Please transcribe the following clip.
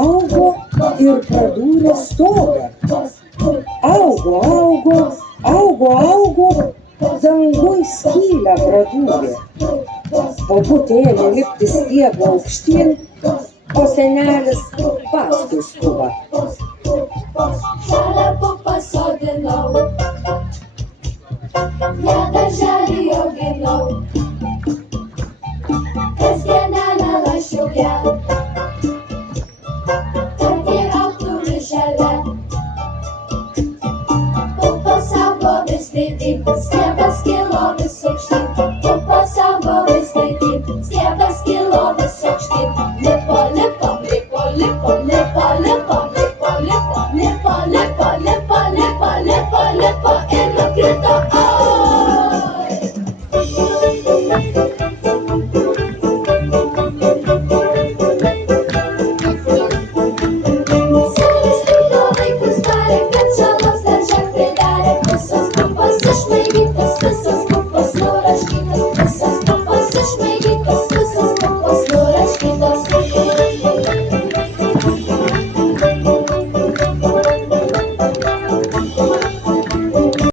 Augo ir pradūrė stogą. Augo, danguj skylę pradūrė. Po butėlį lipti stiebu aukštyn, o senelis paskui skuba. Žalią pupą sodinau, ją darželį auginau, kasdienelę lašiau ją, kad įaugtų žalia. Pupos augo vis didyn, stiebas kilo vis aukštyn. Pupos augo vis didyn, stiebas kilo vis aukštyn. Lipo